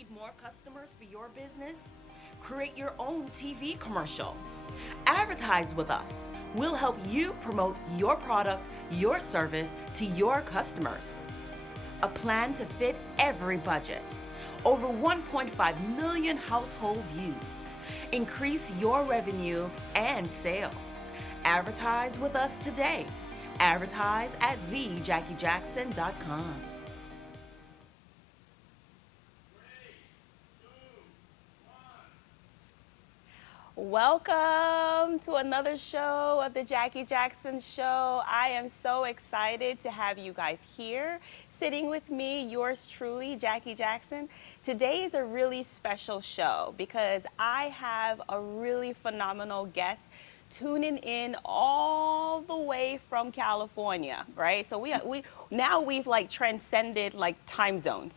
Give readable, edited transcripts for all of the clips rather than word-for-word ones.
Need more customers for your business? Create your own TV commercial. Advertise with us. We'll help you promote your product, your service to your customers. A plan to fit every budget. Over 1.5 million household views. Increase your revenue and sales. Advertise with us today. Advertise at thejackyjackson.com. Welcome to another show of the Jackie Jackson Show. I am so excited to have you guys here, sitting with me, yours truly, Jackie Jackson. Today is a really special show because I have a really phenomenal guest tuning in all the way from California, right? So we've like transcended like time zones.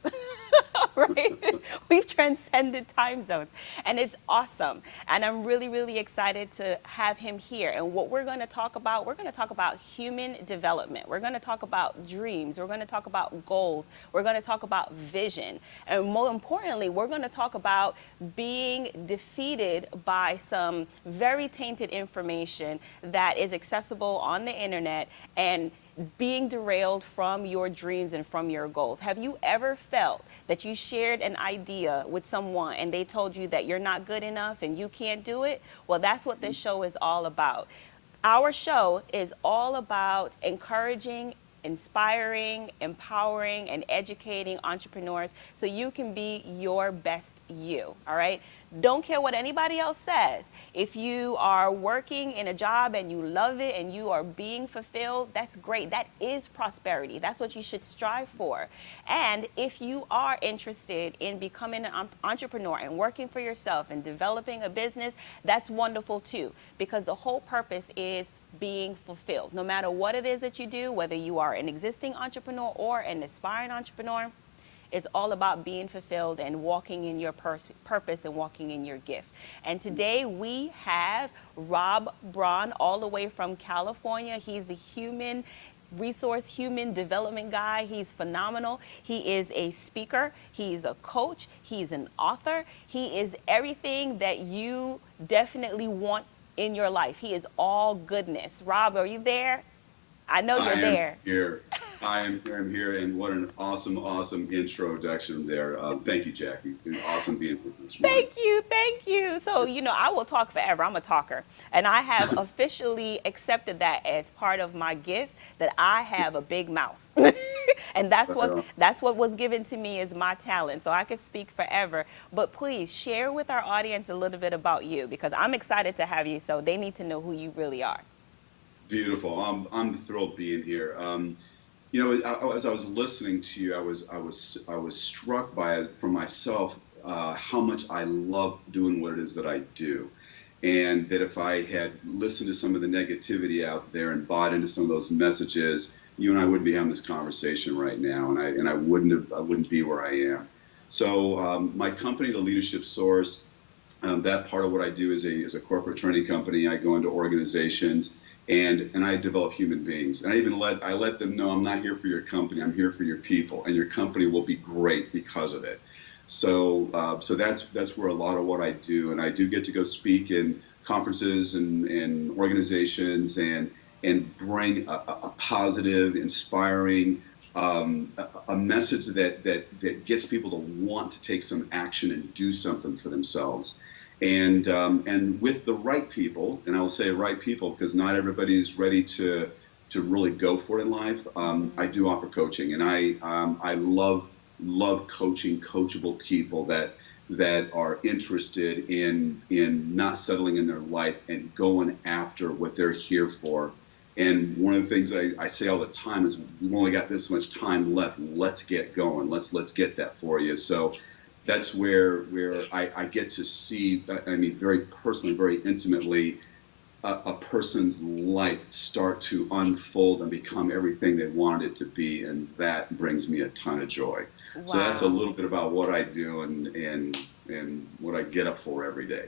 Right? We've transcended time zones and it's awesome. And I'm really, really excited to have him here. And what we're going to talk about human development. We're going to talk about dreams. We're going to talk about goals. We're going to talk about vision. And more importantly, we're going to talk about being defeated by some very tainted information that is accessible on the internet and being derailed from your dreams and from your goals. Have you ever felt that you shared an idea with someone and they told you that you're not good enough and you can't do it? Well, that's what this show is all about. Our show is all about encouraging, inspiring, empowering, and educating entrepreneurs so you can be your best you, all right? Don't care what anybody else says. If you are working in a job and you love it and you are being fulfilled, that's great. That is prosperity. That's what you should strive for. And if you are interested in becoming an entrepreneur and working for yourself and developing a business, that's wonderful too, because the whole purpose is being fulfilled. No matter what it is that you do, whether you are an existing entrepreneur or an aspiring entrepreneur, it's all about being fulfilled and walking in your purpose and walking in your gift. And today we have Rob Braun all the way from California. He's the human development guy. He's phenomenal. He is a speaker. He's a coach. He's an author. He is everything that you definitely want in your life. He is all goodness. Rob, are you there? I know you're there. I am here, and what an awesome introduction there. Thank you, Jackie. It's awesome being with you this morning. Thank you. So, I will talk forever. I'm a talker. And I have officially accepted that as part of my gift, that I have a big mouth. And that's what was given to me as my talent. So I could speak forever. But please share with our audience a little bit about you, because I'm excited to have you, so they need to know who you really are. Beautiful. I'm thrilled being here. As I was listening to you, I was struck by, for myself, how much I love doing what it is that I do, and that if I had listened to some of the negativity out there and bought into some of those messages, you and I wouldn't be having this conversation right now, and I wouldn't be where I am. So my company, The Leadership Source, that part of what I do is a corporate training company. I go into organizations. And I develop human beings, and I let them know I'm not here for your company. I'm here for your people, and your company will be great because of it. So that's where a lot of what I do, and I do get to go speak in conferences and organizations and bring a positive, inspiring, a message that gets people to want to take some action and do something for themselves. And with the right people, and I'll say right people because not everybody's ready to really go for it in life. I do offer coaching, and I love coaching coachable people that are interested in not settling in their life and going after what they're here for. And one of the things that I say all the time is, we've only got this much time left. Let's get going. Let's get that for you. So that's where I get to see, very personally, very intimately, a person's life start to unfold and become everything they wanted it to be, and that brings me a ton of joy. Wow. So that's a little bit about what I do and what I get up for every day.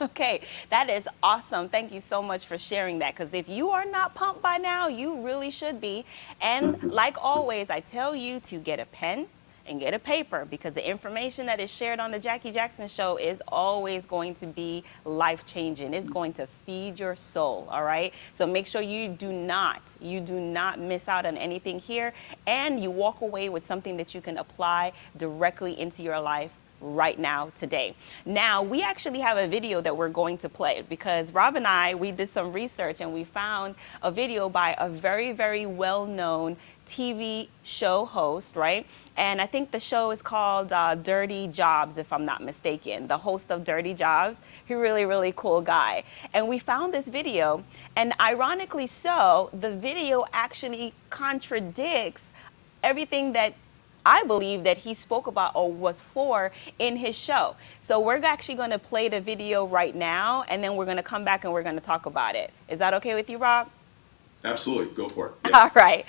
Okay, that is awesome. Thank you so much for sharing that, because if you are not pumped by now, you really should be. And like always, I tell you to get a pen and get a paper, because the information that is shared on the Jackie Jackson Show is always going to be life changing. It's going to feed your soul, all right? So make sure you do not miss out on anything here, and you walk away with something that you can apply directly into your life right now today. Now, we actually have a video that we're going to play, because Rob and I, we did some research and we found a video by a very, very well-known TV show host, right? And I think the show is called Dirty Jobs, if I'm not mistaken. The host of Dirty Jobs, he's a really, really cool guy. And we found this video, and ironically so, the video actually contradicts everything that I believe that he spoke about or was for in his show. So we're actually going to play the video right now, and then we're going to come back and we're going to talk about it. Is that okay with you, Rob? Absolutely, go for it. Yeah. All right.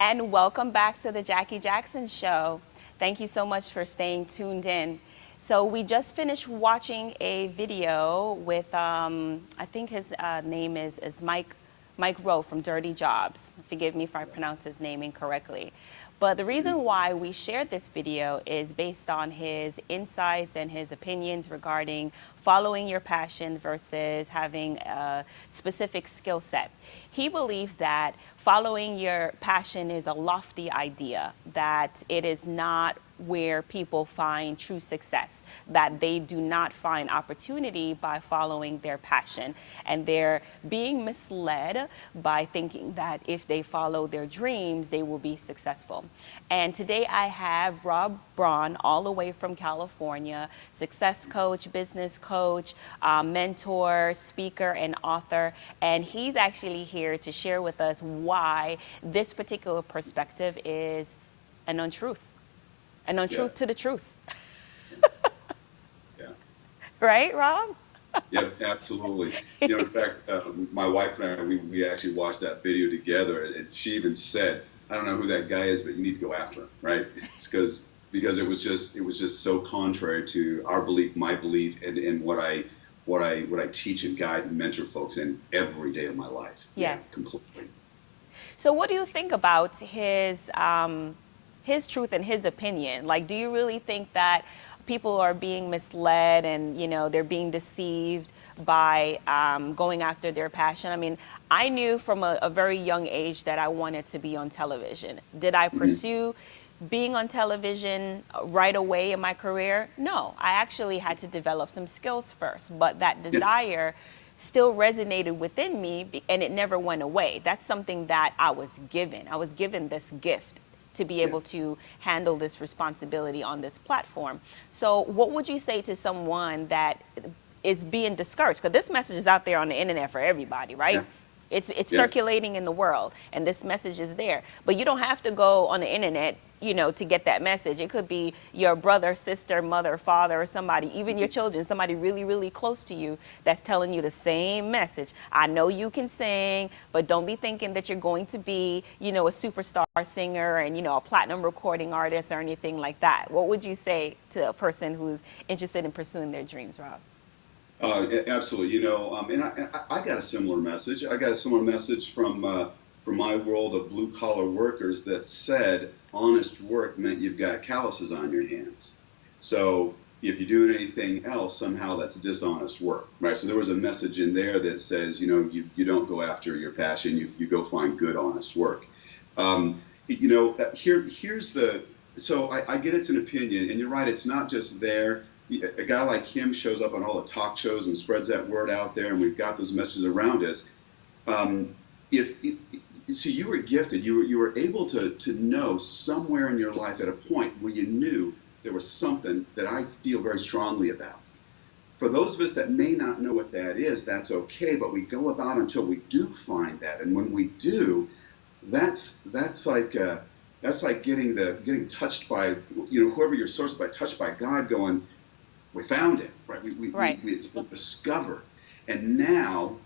And welcome back to the Jackie Jackson Show. Thank you so much for staying tuned in. So we just finished watching a video with, I think his name is Mike Rowe from Dirty Jobs. Forgive me if I pronounce his name incorrectly. But the reason why we shared this video is based on his insights and his opinions regarding following your passion versus having a specific skill set. He believes that following your passion is a lofty idea, that it is not where people find true success, that they do not find opportunity by following their passion, and they're being misled by thinking that if they follow their dreams, they will be successful. And today I have Rob Braun, all the way from California, success coach, business coach, mentor, speaker, and author. And he's actually here to share with us why this particular perspective is an untruth. An untruth to the truth. Yeah. Right, Rob? Yeah, absolutely. In fact, my wife and I, we actually watched that video together, and she even said, "I don't know who that guy is, but you need to go after him," right? It's because it was just so contrary to our belief, my belief, and what I teach and guide and mentor folks in every day of my life. Yes. Yeah, completely. So what do you think about his truth and his opinion? Like, do you really think that people are being misled and, they're being deceived by going after their passion? I mean, I knew from a very young age that I wanted to be on television. Did I pursue being on television right away in my career? No, I actually had to develop some skills first, but that desire still resonated within me, and it never went away. That's something that I was given. I was given this gift to be able to handle this responsibility on this platform. So what would you say to someone that is being discouraged? Because this message is out there on the internet for everybody, right? It's circulating in the world, and this message is there. But you don't have to go on the internet, to get that message. It could be your brother, sister, mother, father, or somebody, even your children, somebody really, really close to you that's telling you the same message. I know you can sing, but don't be thinking that you're going to be, a superstar singer and, a platinum recording artist or anything like that. What would you say to a person who's interested in pursuing their dreams, Rob? Absolutely. And I got a similar message. I got a similar message from my world of blue collar workers that said honest work meant you've got calluses on your hands. So if you're doing anything else, somehow that's dishonest work, right? So there was a message in there that says, you don't go after your passion, you go find good, honest work. Here's so I get it's an opinion, and you're right, it's not just there. A guy like him shows up on all the talk shows and spreads that word out there, and we've got those messages around us. So you were gifted, you were able to know somewhere in your life at a point where you knew there was something that I feel very strongly about. For those of us that may not know what that is, that's okay, but we go about until we do find that, and when we do, that's like getting touched by whoever your source is by, touched by God, going, we found it, right? It's been discovered, and now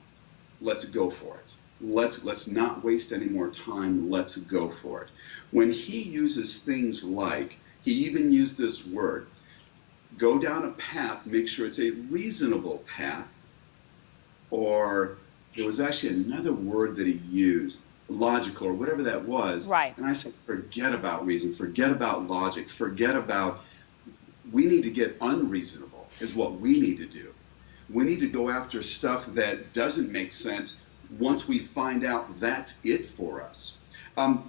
let's go for it. Let's not waste any more time. Let's go for it. When he uses things like, he even used this word, go down a path, make sure it's a reasonable path, or there was actually another word that he used, logical or whatever that was. Right. And I said, forget about reason, forget about logic, forget about, we need to get unreasonable is what we need to do. We need to go after stuff that doesn't make sense once we find out that's it for us.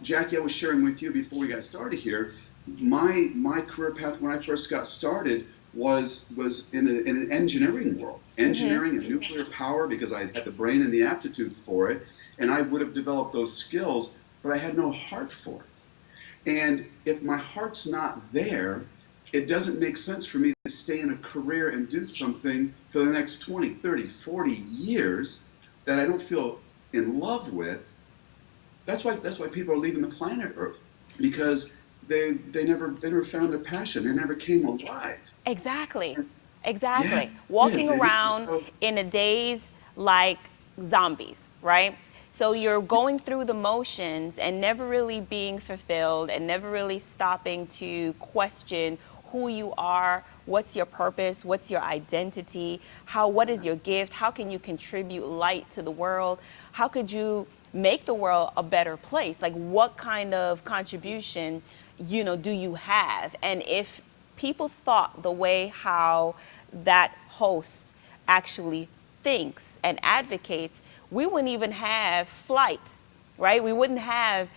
Jackie, I was sharing with you before we got started here, my career path when I first got started was in an engineering world, Mm-hmm. engineering and nuclear power, because I had the brain and the aptitude for it, and I would have developed those skills, but I had no heart for it. And if my heart's not there, it doesn't make sense for me to stay in a career and do something for the next 20, 30, 40 years that I don't feel in love with. That's why people are leaving the planet Earth, because they never found their passion. They never came alive. Exactly. Yeah, Exactly. it Walking is. It is. around So in a daze like zombies, right? So you're going through the motions and never really being fulfilled and never really stopping to question who you are, what's your purpose, what's your identity, what is your gift, how can you contribute light to the world, how could you make the world a better place? Like what kind of contribution, do you have? And if people thought the way how that host actually thinks and advocates, we wouldn't even have flight, right? We wouldn't have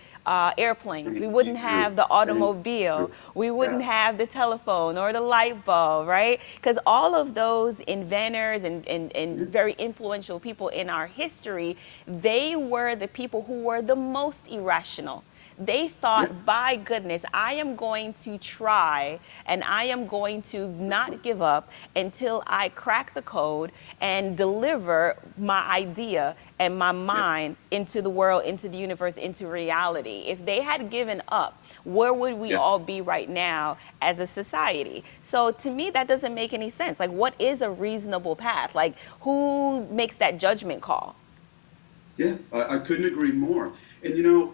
airplanes. We thank wouldn't you. have the Thank automobile. you. We wouldn't Yes. have the telephone or the light bulb, right? Because all of those inventors and Yeah. very influential people in our history, they were the people who were the most irrational. They thought, Yes. by goodness, I am going to try and I am going to not give up until I crack the code and deliver my idea and my Yep. mind into the world, into the universe, into reality. If they had given up, where would we Yeah. all be right now as a society? So to me, that doesn't make any sense. Like, what is a reasonable path? Like, who makes that judgment call? Yeah. I couldn't agree more. And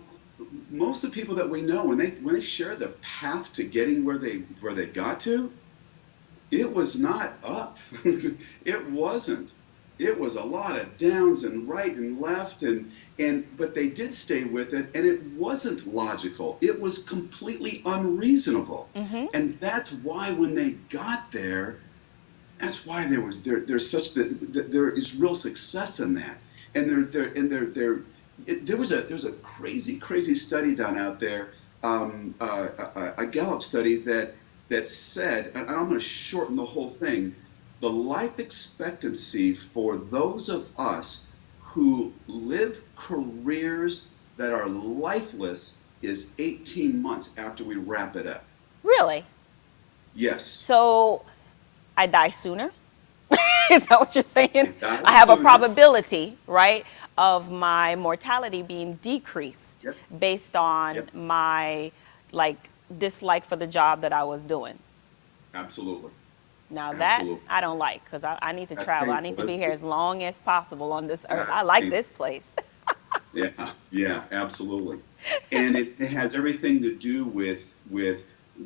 most of the people that we know, when they share the path to getting where they got to, it was not up. It wasn't. It was a lot of downs and right and left, and but they did stay with it, and it wasn't logical. It was completely unreasonable. Mm-hmm. And that's why when they got there, that's why there's such there is real success in that. And there's a crazy study done out there, a Gallup study that said, and I'm going to shorten the whole thing, the life expectancy for those of us who live careers that are lifeless is 18 months after we wrap it up. Really? Yes. So I die sooner? Is that what you're saying? It dies I have a sooner. probability, right, of my mortality being decreased Yep. based on Yep. my like dislike for the job that I was doing. Absolutely. Now that Absolutely. I don't like because I need to That's travel. I need painful. to That's be here as long as possible on this earth. that's I like painful. this place. Yeah, yeah, absolutely. And it has everything to do with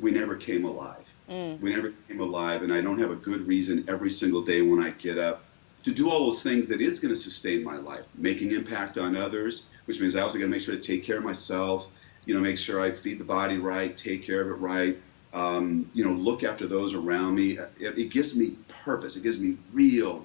we never came alive. Mm, We never came alive, and I don't have a good reason every single day when I get up to do all those things that is going to sustain my life, making impact on others, which means I also got to make sure to take care of myself, make sure I feed the body right, take care of it right, look after those around me. It gives me purpose. It gives me real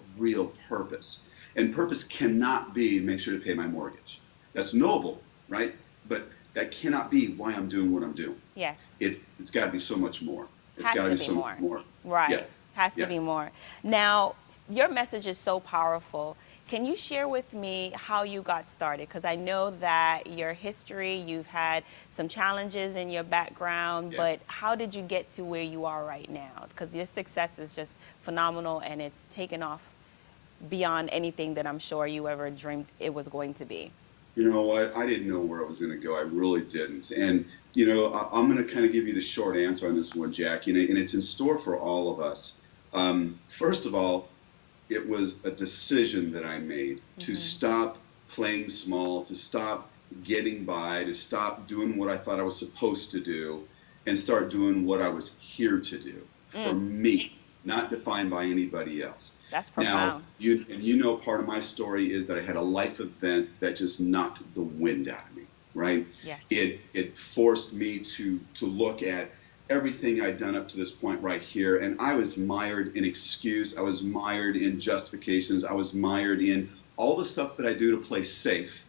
purpose. And purpose cannot be make sure to pay my mortgage. That's noble, right? But that cannot be why I'm doing what I'm doing. yes. It's got to be so much more. It's Has got to to be be so much more. more. Yeah, Right. Has to yeah. be more. Now, your message is so powerful. Can you share with me how you got started? Because I know that your history, you've had some challenges in your background, Yeah. but how did you get to where you are right now? Because your success is just phenomenal and it's taken off beyond anything that I'm sure you ever dreamed it was going to be. You know what? I didn't know where I was going to go. I really didn't. And, I'm going to kind of give you the short answer on this one, Jack, and it's in store for all of us. First of all, it was a decision that I made to Mm-hmm. stop playing small, to stop getting by, to stop doing what I thought I was supposed to do, and start doing what I was here to do for Mm, me, not defined by anybody else. that's Now, profound. part of my story is that I had a life event that just knocked the wind out of me. right? Yes. It forced me to look at everything I'd done up to this point right here, and I was mired in excuse. I was mired in justifications. I was mired in all the stuff that I do to play safe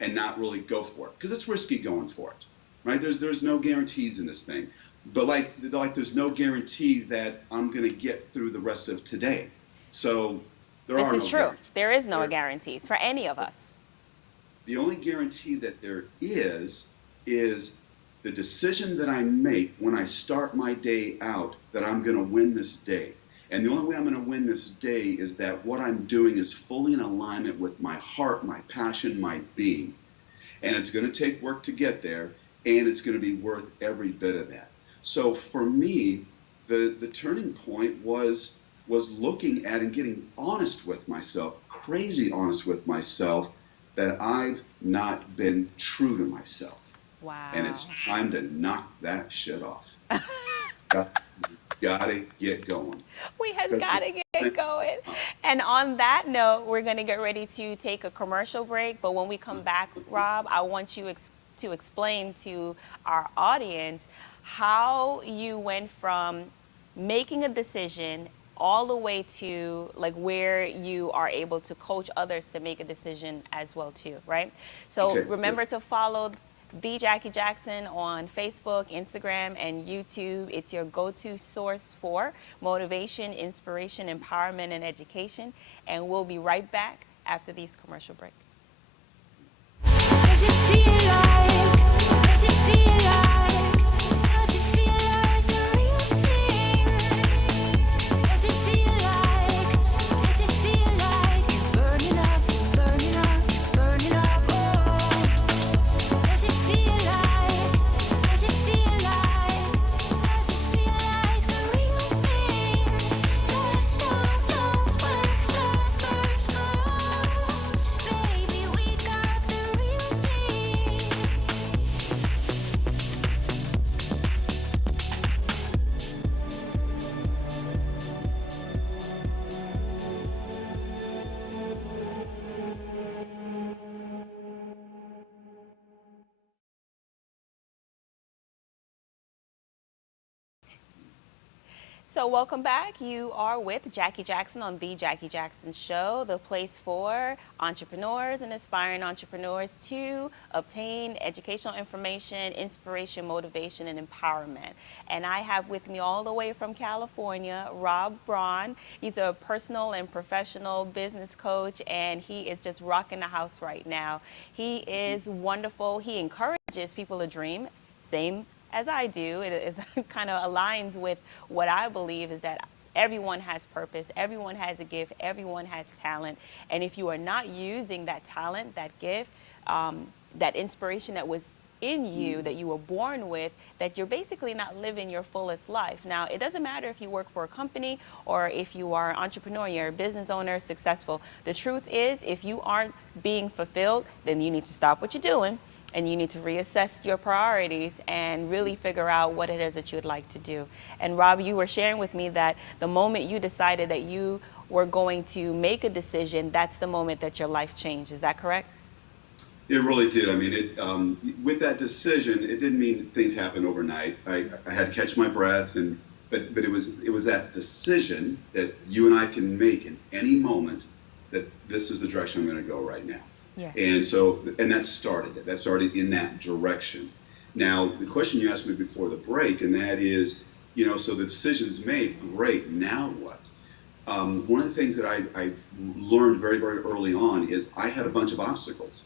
and not really go for it because it's risky going for it, right? There's no guarantees in this thing, but like there's no guarantee that I'm gonna get through the rest of today. So there This are is no true. guarantees. There is no There, guarantees for any of us. the only guarantee that there is the decision that I make when I start my day out that I'm going to win this day. And the only way I'm going to win this day is that what I'm doing is fully in alignment with my heart, my passion, my being. And it's going to take work to get there, and it's going to be worth every bit of that. So for me, the turning point was looking at and getting honest with myself, crazy honest with myself, that I've not been true to myself. And Wow. it's time to knock that shit off. Got, gotta get going. We have Because got to get going. And on that note, we're going to get ready to take a commercial break. But when we come back, Rob, I want you to explain to our audience how you went from making a decision all the way to like where you are able to coach others to make a decision as well too, right? So okay, good. remember to follow the Jackie Jackson on Facebook, Instagram, and YouTube. It's your go-to source for motivation, inspiration, empowerment, and education. And we'll be right back after these commercial breaks. Does it feel like? Does it feel like? Does it feel like the real thing? Does it feel like? Does it feel like burning up, burning up, burning up? Oh, does it feel like? Does it feel like? Does it feel like the real thing? Let's don't know where lovers go, baby. We got the real thing. So, welcome back. You are with Jackie Jackson on The Jackie Jackson Show, the place for entrepreneurs and aspiring entrepreneurs to obtain educational information, inspiration, motivation, and empowerment. And I have with me all the way from California, Rob Braun. He's a personal and professional business coach, and he is just rocking the house right now. He is wonderful. He encourages people to dream. Same as I do, it kind of aligns with what I believe is that everyone has purpose, everyone has a gift, everyone has talent. And if you are not using that talent, that gift, that inspiration that was in you, that you were born with, that you're basically not living your fullest life. Now, it doesn't matter if you work for a company or if you are an entrepreneur, you're a business owner, successful. The truth is, if you aren't being fulfilled, then you need to stop what you're doing and you need to reassess your priorities and really figure out what it is that you'd like to do. And Rob, you were sharing with me that the moment you decided that you were going to make a decision, that's the moment that your life changed. Is that correct? It really did. I mean, with that decision, it didn't mean things happened overnight. I had to catch my breath, but it was that decision that you and I can make in any moment that this is the direction I'm going to go right now. Yes. And that started it. That started in that direction. Now, the question you asked me before the break, and that is, so the decision's made, great, now what? One of the things that I learned very, very early on is I had a bunch of obstacles,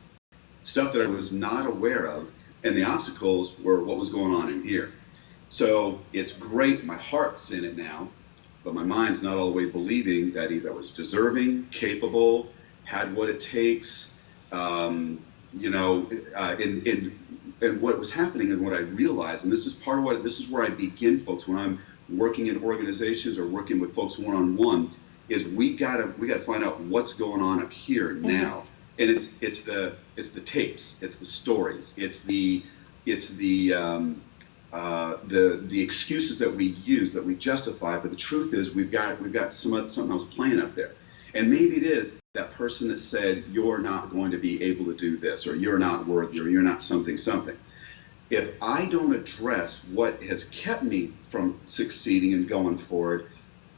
stuff that I was not aware of, and the obstacles were what was going on in here. So it's great, my heart's in it now, but my mind's not all the way believing that either I was deserving, capable, had what it takes, and what was happening and what I realized, and this is where I begin, folks, when I'm working in organizations or working with folks one-on-one, is we gotta find out what's going on up here now. And it's the tapes, it's the stories, it's the excuses that we use, that we justify, but the truth is we've got something else playing up there. And maybe it is that person that said, you're not going to be able to do this, or you're not worthy, or you're not something, something. If I don't address what has kept me from succeeding and going forward,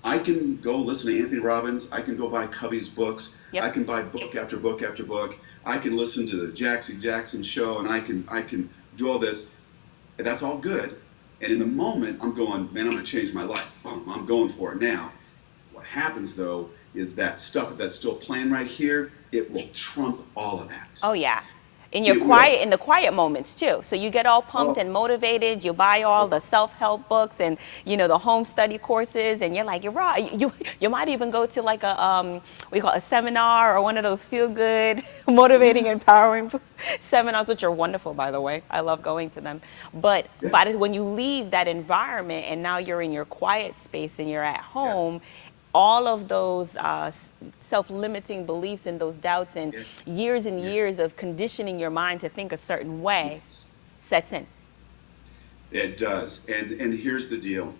I can go listen to Anthony Robbins. I can go buy Covey's books. Yep. I can buy book after book after book. I can listen to the Jackson show, and I can do all this. And that's all good. And in the moment, I'm going, man, I'm going to change my life. Boom, I'm going for it now. What happens, though, is that stuff that's still playing right here, it will trump all of that. Oh yeah. In the quiet moments too. So you get all pumped and motivated. You buy all the self-help books and the home study courses, and you're like, you're right. You might even go to like a we call it a seminar or one of those feel-good, motivating, empowering seminars, which are wonderful, by the way. I love going to them. But when you leave that environment and now you're in your quiet space and you're at home, all of those self-limiting beliefs and those doubts and years and years of conditioning your mind to think a certain way sets in. It does. And here's the deal.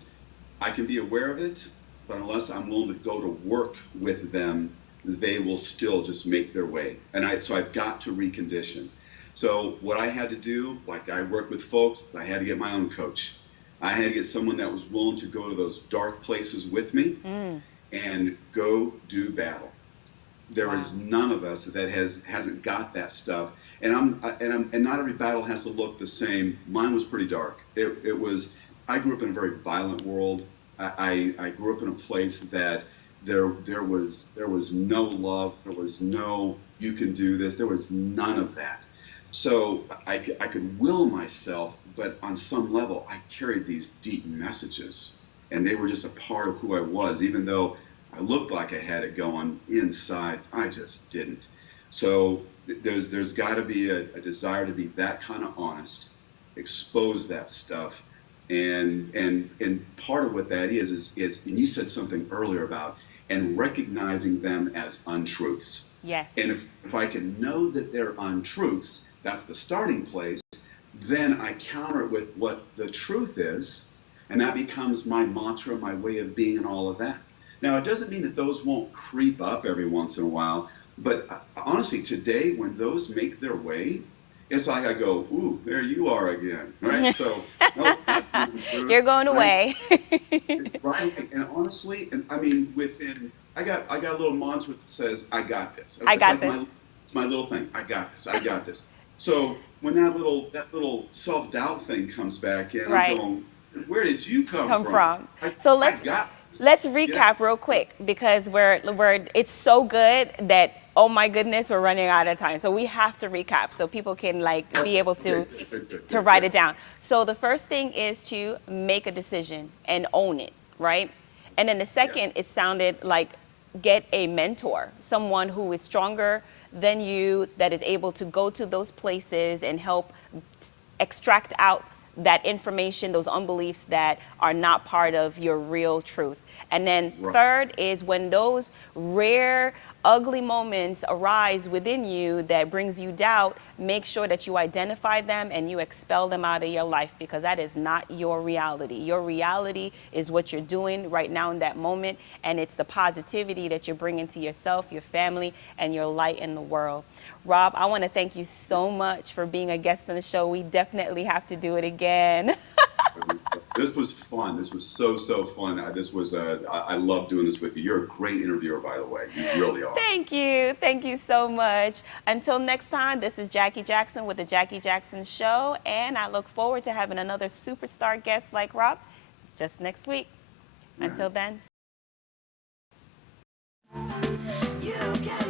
I can be aware of it, but unless I'm willing to go to work with them, they will still just make their way. So I've got to recondition. So what I had to do, like I work with folks, I had to get my own coach. I had to get someone that was willing to go to those dark places with me and go do battle. There is none of us that hasn't got that stuff, and not every battle has to look the same. Mine was pretty dark. It was. I grew up in a very violent world. I grew up in a place that there was no love. There was no you can do this. There was none of that. So I could will myself, but on some level I carried these deep messages. And they were just a part of who I was, even though I looked like I had it going inside, I just didn't. So there's got to be a desire to be that kind of honest, expose that stuff, and part of what that is and you said something earlier about and recognizing them as untruths. Yes. And if I can know that they're untruths, that's the starting place. Then I counter it with what the truth is. And that becomes my mantra, my way of being, and all of that. Now, it doesn't mean that those won't creep up every once in a while. But honestly, today, when those make their way, it's like I go, ooh, there you are again, right? So you're going away. Right. And honestly, and I mean, I got a little mantra that says, I got this. I got this. It's my little thing. I got this. I got this. So when that little self-doubt thing comes back in, I'm going, where did you come from? So let's recap real quick, because it's so good that, oh my goodness, we're running out of time. So we have to recap so people can be able to write it down. So the first thing is to make a decision and own it, right? And then the second, it sounded like get a mentor, someone who is stronger than you, that is able to go to those places and help extract out that information, those unbeliefs that are not part of your real truth. And then third is when those rare, ugly moments arise within you that brings you doubt, make sure that you identify them and you expel them out of your life, because that is not your reality. Your reality is what you're doing right now in that moment, and it's the positivity that you're bringing to yourself, your family, and your light in the world. Rob, I want to thank you so much for being a guest on the show. We definitely have to do it again. This was fun. This was so fun. I love doing this with you. You're a great interviewer, by the way. You really are. Thank you. Thank you so much. Until next time, this is Jackie Jackson with the Jackie Jackson Show, and I look forward to having another superstar guest like Rob just next week. Until then. You can